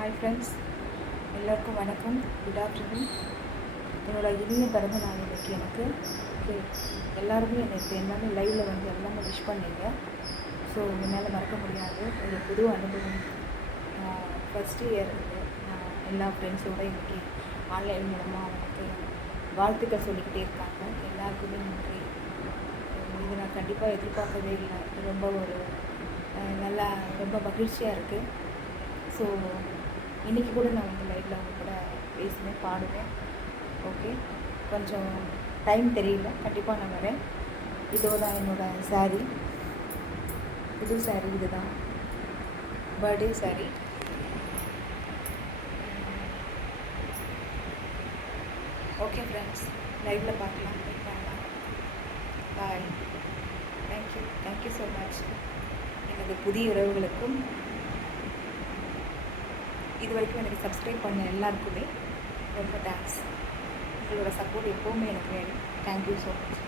Hi friends, எல்லோருக்கும் வணக்கம். Good afternoon. என்னோட இனிய பிறந்த நாள் இன்னைக்கு எனக்கு. ஓகே, எல்லாருமே எனக்கு எல்லாமே லைவில் வந்து எல்லாமே விஷ் பண்ணீங்க. ஸோ என்னால் மறக்க முடியாது ஒரு புது அனுபவம். ஃபஸ்ட் இயர் எல்லா ஃப்ரெண்ட்ஸோடு இன்றைக்கி ஆன்லைன் மூலமாக எனக்கு வாழ்த்துக்கள் சொல்லிக்கிட்டே இருக்காங்க. எல்லாருக்குமே நன்றி. இது நான் கண்டிப்பாக எதிர்பார்க்கவே இல்லை. ரொம்ப ஒரு நல்லா ரொம்ப மகிழ்ச்சியாக இருக்குது. ஸோ இன்றைக்கி கூட நான் வந்து லைவில் அவங்க கூட பேசுவேன், பாடுவேன். ஓகே, கொஞ்சம் டைம் தெரியல, கண்டிப்பாக நான் வரேன். இதோதான் என்னோடய சாரீ, புது சாரீ. இதுதான் பர்த்டே சாரீ. ஓகே ஃப்ரெண்ட்ஸ், லைவில் பார்க்கலாம், வெயிட் பண்ணலாம். பாய். Thank you so much. எனது புதிய உறவுகளுக்கும் இது வரைக்கும் எனக்கு சப்ஸ்கிரைப் பண்ண எல்லாருக்குமே ரொம்ப தேங்க்ஸ். உங்களோட சப்போர்ட் எப்போவுமே எனக்கு வேணும். Thank you so much.